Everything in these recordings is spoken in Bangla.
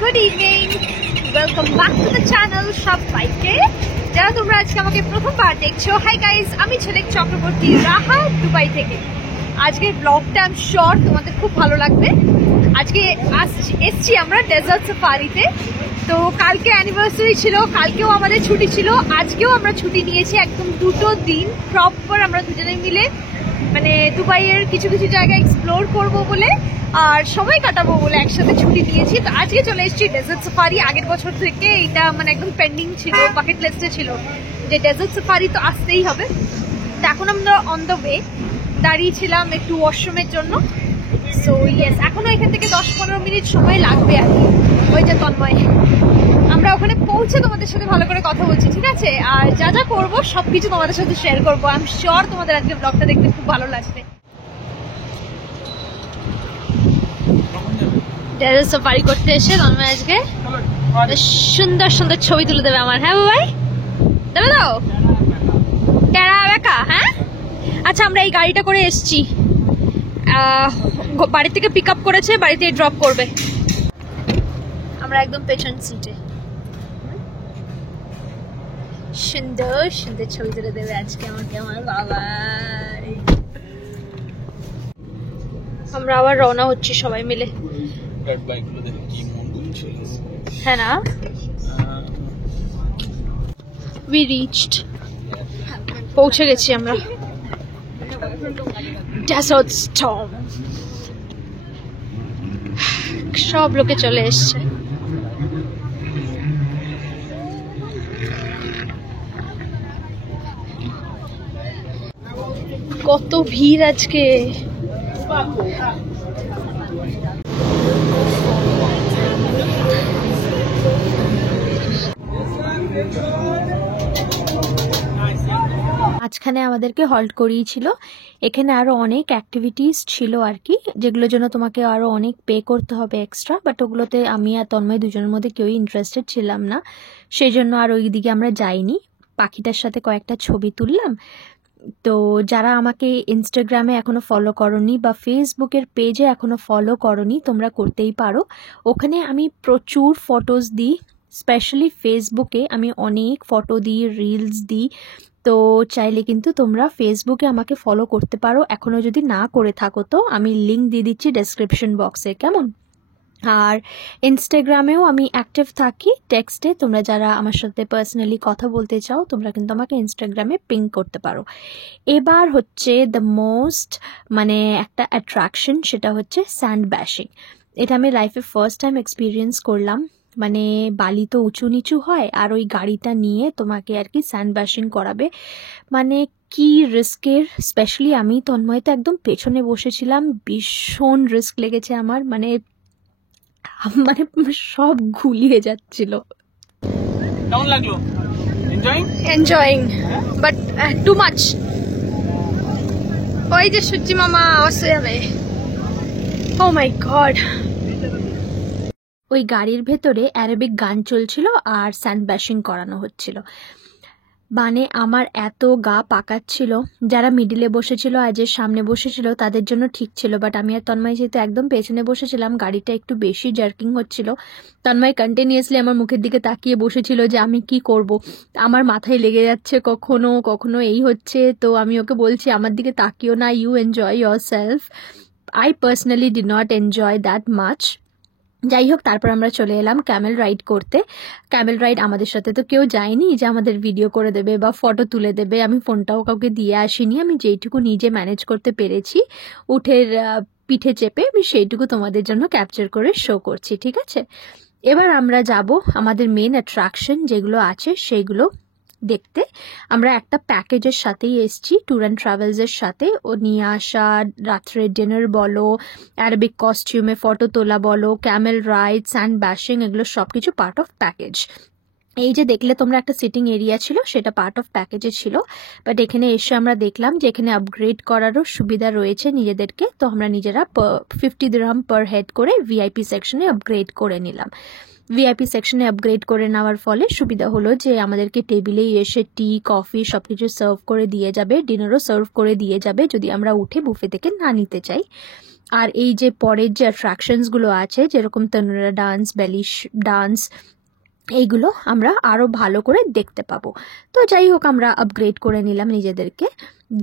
Good evening, welcome back to the channel সবাইকে। যারা তোমরা আজকে আমাকে প্রথমবার দেখছো, হাই গাইজ, আমি ছেলেক চক্রবর্তী রাহা দুবাই থেকে। আজকের ব্লগটা আমি শর্ট, তোমাদের খুব ভালো লাগবে। আজকে এসছি আমরা ডেজার্ট সাফারিতে। তো কালকে অ্যানিভার্সারি ছিল, কালকেও আমাদের ছুটি ছিল, আজকেও আমরা ছুটি নিয়েছি। একদম দুটো দিন প্রপার আমরা দুজনে মিলে মানে দুবাইয়ের কিছু কিছু জায়গা এক্সপ্লোর করবো বলে আর সময় কাটাবো বলে একসাথে ছুটি নিয়েছি। তো আজকে চলে এসেছি ডেজার্ট সাফারি। আগের বছর থেকে এটা মানে একদম পেন্ডিং ছিল, বাকেট লিস্টে ছিল যে ডেজার্ট সাফারি তো আসতেই হবে। তো এখন আমরা অন দ্য ওয়ে, দাঁড়িয়েছিলাম একটু ওয়াশরুমের জন্য। সো ইয়েস, এখনো এখান থেকে 10-15 মিনিট সময় লাগবে আর কি। ওই যে তন্ময়, আমরা ওখানে পৌঁছে তোমাদের সাথে ভালো করে কথা বলছি, ঠিক আছে? আর যা যা করবো সবকিছু তোমাদের সাথে শেয়ার করবো। আই এম শিওর তোমাদের আজকে ব্লগটা দেখতে খুব ভালো লাগবে। ডেজার্ট সাফারি করতে এসে তন্ময় আজকে সুন্দর সুন্দর ছবি তুলে দেবে আমার। হ্যাঁ ভাই, দেবে দাও টেরা বেকা। হ্যাঁ আচ্ছা, আমরা এই গাড়িটা করে এসছি, বাড়ি থেকে পিক আপ করেছে, বাড়িতে ড্রপ করবে। আমরা একদম পেছন সিটে, সুন্দর সুন্দর ছবি তুলে দেবে আজকে আমাকে আমার বাবা। আমরা আবার রওনা হচ্ছি সবাই মিলে। হ্যাঁ না, we reached, পৌঁছে গেছি আমরা ডেজার্ট স্টর্ম। সব লোকে চলে এসছে। কত ভিড় আজকে। মাঝখানে আমাদেরকে হল্ট করিয়েছিল। এখানে আরো অনেক অ্যাক্টিভিটিস ছিল আর কি, যেগুলোর জন্য তোমাকে আরো অনেক পে করতে হবে এক্সট্রা, বাট ওগুলোতে আমি আর তন্ময় দুজনের মধ্যে কেউই ইন্টারেস্টেড ছিলাম না, সেই জন্য আর ওই দিকে আমরা যাইনি। পাখিটার সাথে কয়েকটা ছবি তুললাম। তো যারা আমাকে ইনস্টাগ্রামে এখনো ফলো করনি বা ফেসবুকের পেজে এখনো ফলো করনি, তোমরা করতেই পারো। ওখানে আমি প্রচুর ফটোজ দিই, স্পেশালি ফেসবুকে আমি অনেক ফটো দিই, রিলস দিই। তো চাইলে কিন্তু তোমরা ফেসবুকে আমাকে ফলো করতে পারো, এখনো যদি না করে থাকো তো আমি লিঙ্ক দিয়ে দিচ্ছি ডেসক্রিপশন বক্সে, কেমন? আর ইনস্টাগ্রামেও আমি অ্যাক্টিভ থাকি টেক্সটে। তোমরা যারা আমার সাথে পার্সোনালি কথা বলতে চাও, তোমরা কিন্তু আমাকে ইনস্টাগ্রামে পিং করতে পারো। এবার হচ্ছে দ্য মোস্ট মানে একটা অ্যাট্রাকশন, সেটা হচ্ছে স্যান্ড ব্যাশিং। এটা আমি লাইফে ফার্স্ট টাইম এক্সপিরিয়েন্স করলাম। মানে বালি তো উঁচু নিচু হয়, আর ওই গাড়িটা নিয়ে তোমাকে আর কি স্যান্ড ব্যাশিং করাবে। মানে কি রিস্কের, স্পেশালি আমি তন্ময় তো একদম পেছনে বসেছিলাম, ভীষণ রিস্ক লেগেছে আমার। মানে মানে সব গুলিয়ে যাচ্ছিল। কেমন লাগলো? Enjoying but too much. ওই যে সূর্যি মামা অবশ্যই যাবে। ও মাই গড। ওই গাড়ির ভেতরে অ্যারাবিক গান চলছিল আর স্যান্ড ব্যাশিং করানো হচ্ছিল। মানে আমার এত গা পাকাচ্ছিল। যারা মিডিলে বসেছিল আর যে সামনে বসেছিল তাদের জন্য ঠিক ছিল, বাট আমি আর তন্ময় যেহেতু একদম পেছনে বসেছিলাম, গাড়িটা একটু বেশি জার্কিং হচ্ছিল। তন্ময় কন্টিনিউয়াসলি আমার মুখের দিকে তাকিয়ে বসেছিল যে আমি কি করব, আমার মাথায় লেগে যাচ্ছে কখনো কখনো এই হচ্ছে। তো আমি ওকে বলছি আমার দিকে তাকিও না, you enjoy yourself. I personally did not enjoy that much. যাই হোক, তারপর আমরা চলে এলাম ক্যামেল রাইড করতে। ক্যামেল রাইড আমাদের সাথে তো কেউ যায়নি যে আমাদের ভিডিও করে দেবে বা ফটো তুলে দেবে। আমি ফোনটাও কাউকে দিয়ে আসিনি, আমি যেইটুকু নিজে ম্যানেজ করতে পেরেছি উঠের পিঠে চেপে, আমি সেইটুকু তোমাদের জন্য ক্যাপচার করে শো করছি, ঠিক আছে? এবার আমরা যাব আমাদের মেন অ্যাট্রাকশন যেগুলো আছে সেইগুলো দেখতে। আমরা একটা প্যাকেজের সাথেই এসছি, ট্যুর অ্যান্ড ট্রাভেলসের সাথে। ও নিয়ে আসা রাত্রে ডিনার বলো, অ্যারাবিক কস্টিউমে ফটো তোলা বলো, ক্যামেল রাইড, স্যান্ড ব্যাশিং, এগুলো সব কিছু পার্ট অফ প্যাকেজ। এই যে দেখলে তোমরা একটা সিটিং এরিয়া ছিল, সেটা পার্ট অফ প্যাকেজে ছিল। বাট এখানে এসে আমরা দেখলাম যে এখানে আপগ্রেড করারও সুবিধা রয়েছে নিজেদেরকে। তো আমরা নিজেরা 50 দিরহাম পার হেড করে ভিআইপি সেকশনে আপগ্রেড করে নিলাম। ভিআইপি সেকশনে আপগ্রেড করে নেওয়ার ফলে সুবিধা হলো যে আমাদেরকে টেবিলেই এসে টি, কফি সবকিছু সার্ভ করে দিয়ে যাবে, ডিনারও সার্ভ করে দিয়ে যাবে যদি আমরা উঠে বুফে থেকে না নিতে চাই। আর এই যে পরের যে অ্যাট্রাকশনসগুলো আছে যেরকম তনুরা ডান্স, বেলি ডান্স, এইগুলো আমরা আরও ভালো করে দেখতে পাবো। তো যাই হোক, আমরা আপগ্রেড করে নিলাম নিজেদেরকে,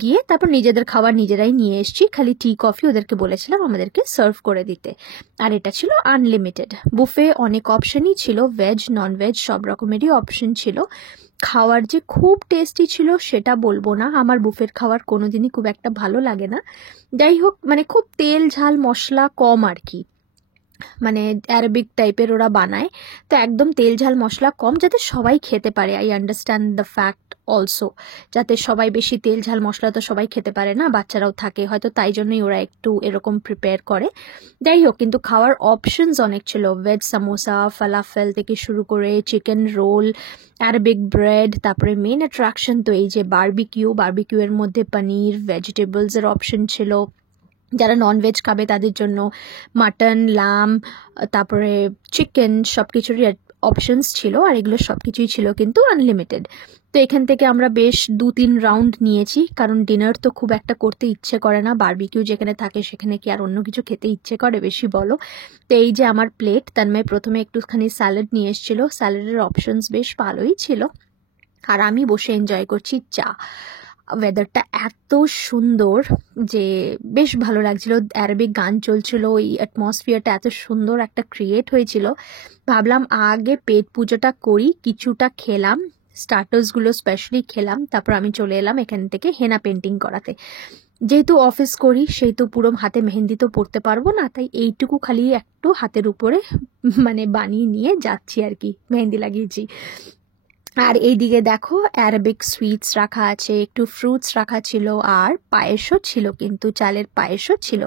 গিয়ে তারপর নিজেদের খাবার নিজেরাই নিয়ে এসেছি, খালি টি কফি ওদেরকে বলেছিলাম আমাদেরকে সার্ভ করে দিতে। আর এটা ছিল আনলিমিটেড বুফে, অনেক অপশনই ছিল, ভেজ নন ভেজ সব রকমেরই অপশন ছিল। খাওয়ার যে খুব টেস্টি ছিল সেটা বলবো না, আমার বুফের খাবার কোনোদিনই খুব একটা ভালো লাগে না। যাই হোক, মানে খুব তেল ঝাল মশলা কম আর কি, মানে অ্যারাবিক টাইপের ওরা বানায়, তো একদম তেল ঝাল মশলা কম, যাতে সবাই খেতে পারে। I understand the fact also, যাতে সবাই, বেশি তেল ঝাল মশলা তো সবাই খেতে পারে না, বাচ্চারাও থাকে হয়তো, তাই জন্যই ওরা একটু এরকম প্রিপেয়ার করে। যাই হোক, কিন্তু খাওয়ার অপশনস অনেক ছিল, ভেজ সামোসা, ফালাফেল থেকে শুরু করে চিকেন রোল, অ্যারাবিক ব্রেড, তারপরে মেন অ্যাট্রাকশন তো এই যে বারবিকিউ এর মধ্যে পনির, ভেজিটেবলসের অপশন ছিল, যারা ননভেজ খাবে তাদের জন্য মাটন, লাম, তারপরে চিকেন, সব কিছুরই অপশনস ছিল, আর এগুলো সব কিছুই ছিল কিন্তু আনলিমিটেড। তো এখান থেকে আমরা বেশ 2-3 রাউন্ড নিয়েছি, কারণ ডিনার তো খুব একটা করতে ইচ্ছে করে না, বারবিকিউ যেখানে থাকে সেখানে কি আর অন্য কিছু খেতে ইচ্ছে করে বেশি বলো। তো এই যে আমার প্লেট, তন্ময় প্রথমে একটুখানি স্যালাড নিয়ে এসেছিল, স্যালাডের অপশনস বেশ ভালোই ছিল, আর আমি বসে এনজয় করছি চা। ওয়েদারটা এত সুন্দর যে বেশ ভালো লাগছিল, অ্যারাবিক গান চলছিল, ওই অ্যাটমসফিয়ারটা এত সুন্দর একটা ক্রিয়েট হয়েছিল। ভাবলাম আগে পেট পুজোটা করি, কিছুটা খেলাম, স্টার্টার্সগুলো স্পেশালি খেলাম, তারপর আমি চলে এলাম এখান থেকে হেনা পেন্টিং করাতে। যেহেতু অফিস করি সেহেতু পুরো হাতে মেহেন্দি তো পড়তে পারবো না, তাই এইটুকু খালি একটু হাতের উপরে মানে বানিয়ে নিয়ে যাচ্ছি আর কি, মেহেন্দি লাগিয়েছি। আর এইদিকে দেখো অ্যারাবিক সুইটস রাখা আছে, একটু ফ্রুটস রাখা ছিল, আর পায়েসও ছিল, কিন্তু চালের পায়েসও ছিল।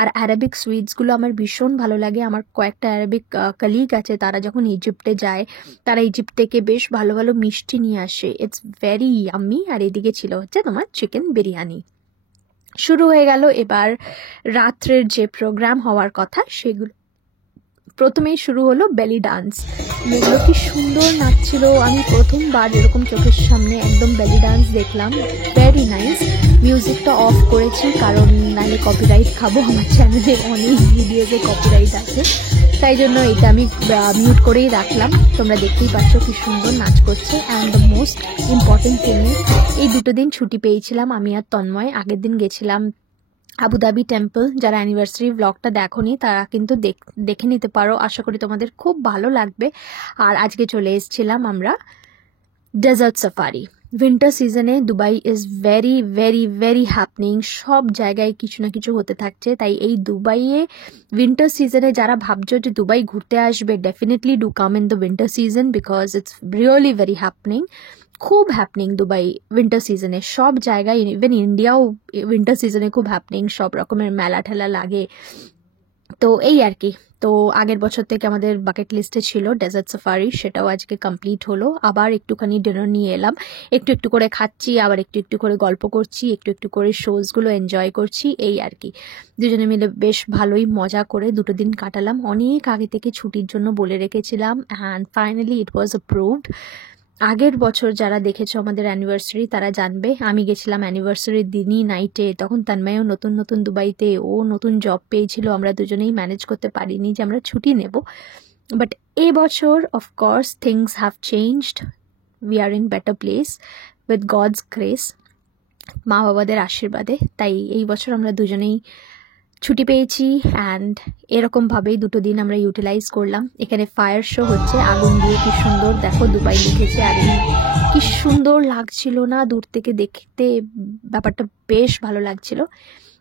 আর অ্যারাবিক সুইটসগুলো আমার ভীষণ ভালো লাগে, আমার কয়েকটা অ্যারাবিক কলিগ আছে, তারা যখন ইজিপ্টে যায় তারা ইজিপ্ট থেকে বেশ ভালো ভালো মিষ্টি নিয়ে আসে, ইটস ভেরি ইয়াম্মি। আর এদিকে ছিল হচ্ছে তোমার চিকেন বিরিয়ানি। শুরু হয়ে গেল এবার রাত্রের যে প্রোগ্রাম হওয়ার কথা সেগুলো। প্রথমেই শুরু হলো বেলি ডান্স, এগুলো কি সুন্দর নাচছিল, আমি প্রথমবার এরকম চোখের সামনে একদম বেলি ডান্স দেখলাম, ভেরি নাইস। মিউজিকটা অফ করেছি কারণ নাহলে কপিরাইট খাবো, আমার চ্যানেলে অনেক ভিডিওতে কপিরাইট আছে, তাই জন্য এটা আমি মিউট করেই রাখলাম। তোমরা দেখতেই পাচ্ছ কি সুন্দর নাচ করছে। And the most important thing, এই 2 দিন ছুটি পেয়েছিলাম আমি আর তন্ময়, আগের দিন গেছিলাম আবুধাবি টেম্পল। যারা অ্যানিভার্সারি ব্লগটা দেখোনি তারা কিন্তু দেখে নিতে পারো, আশা করি তোমাদের খুব ভালো লাগবে। আর আজকে চলে এসেছিলাম আমরা ডেজার্ট সাফারি। উইন্টার সিজনে Dubai is very very very happening, সব জায়গায় কিছু না কিছু হতে থাকছে, তাই এই দুবাইয়ে উইন্টার সিজনে যারা ভাবছো যে দুবাই ঘুরতে আসবে, definitely do come in the winter season because it's really very happening, খুব হ্যাপনিং দুবাই উইন্টার সিজনে, সব জায়গায়, ইভেন ইন্ডিয়াও উইন্টার সিজনে খুব হ্যাপনিং, সব রকমের মেলা ঠেলা লাগে। তো এই আর কি, তো আগের বছর থেকে আমাদের বাকেট লিস্টে ছিল ডেজার্ট সাফারি, সেটাও আজকে কমপ্লিট হলো। আবার একটুখানি ডিনার নিয়ে এলাম, একটু একটু করে খাচ্ছি, আবার একটু একটু করে গল্প করছি, একটু একটু করে শোজগুলো এনজয় করছি, এই আর কি। দুজনে মিলে বেশ ভালোই মজা করে 2 দিন কাটালাম, অনেক আগে থেকে ছুটির জন্য বলে রেখেছিলাম, and finally it was approved. আগের বছর যারা দেখেছো আমাদের অ্যানিভার্সারি তারা জানবে, আমি গেছিলাম অ্যানিভার্সারির দিনই নাইটে, তখন তন্ময়ও নতুন নতুন দুবাইতে, ও নতুন জব পেয়েছিল, আমরা দুজনেই ম্যানেজ করতে পারিনি যে আমরা ছুটি নেব। বাট এবছর of course things have changed, we are in better place with God's grace, মা বাবাদের আশীর্বাদে। তাই এই বছর আমরা দুজনেই ছুটি পেয়েছি, অ্যান্ড এরকমভাবেই 2 দিন আমরা ইউটিলাইজ করলাম। এখানে ফায়ার শো হচ্ছে, আগুন দিয়ে কি সুন্দর দেখো দুবাই লিখেছে, আর কি সুন্দর লাগছিল না দূর থেকে দেখতে, ব্যাপারটা বেশ ভালো লাগছিল।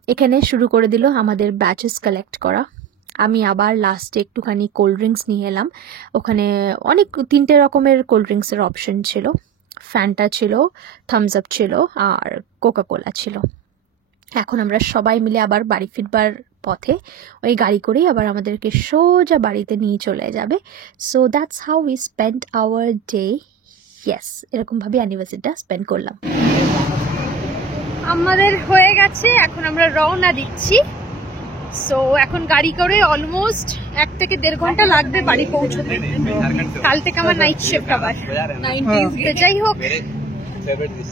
এখানে শুরু করে দিল আমাদের ব্যাচেস কালেক্ট করা, আমি আবার লাস্টে একটুখানি কোল্ড ড্রিঙ্কস নিয়ে এলাম। ওখানে অনেক 3টে রকমের কোল্ড ড্রিঙ্কসের অপশন ছিল, ফ্যান্টা ছিল, থামস আপ ছিল, আর কোকাকোলা ছিল। এখন আমরা সবাই মিলে আবার বাড়ি ফিরবার পথে, ওই গাড়ি করেই আবার আমাদেরকে সোজা বাড়িতে নিয়ে চলে যাবে। So that's how we spend our day. Yes, এরকমভাবে অ্যানিভার্সারিটা স্পেন্ড করলাম। আমাদের হয়ে গেছে, এখন আমরা রওনা দিচ্ছি। সো এখন গাড়ি করে অলমোস্ট 1 থেকে 1.5 ঘন্টা লাগবে বাড়ি পৌঁছতে। কাল থেকে আমার নাইট শিফট আবার। যাই হোক,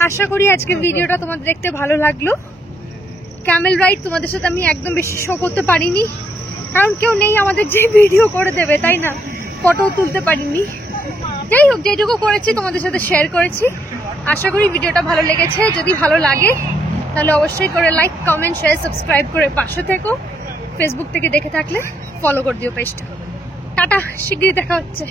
আশা করি আজকে ভিডিওটা তোমাদের দেখতে ভালো লাগলো। ক্যামেল রাইড তোমাদের সাথে আমি একদম বেশি শো করতে পারিনি, কারণ কেউ নেই আমাদের যে ভিডিও করে দেবে, তাই না? ফটো তুলতে পারিনি। যাই হোক, যেটুকু করেছি তোমাদের সাথে শেয়ার করেছি। আশা করি ভিডিওটা ভালো লেগেছে। যদি ভালো লাগে তাহলে অবশ্যই করে লাইক, কমেন্ট, শেয়ার, সাবস্ক্রাইব করে পাশে থেকো। ফেসবুক থেকে দেখে থাকলে ফলো করে দিও পেজটা। টাটা, শিগগিরই দেখা হচ্ছে।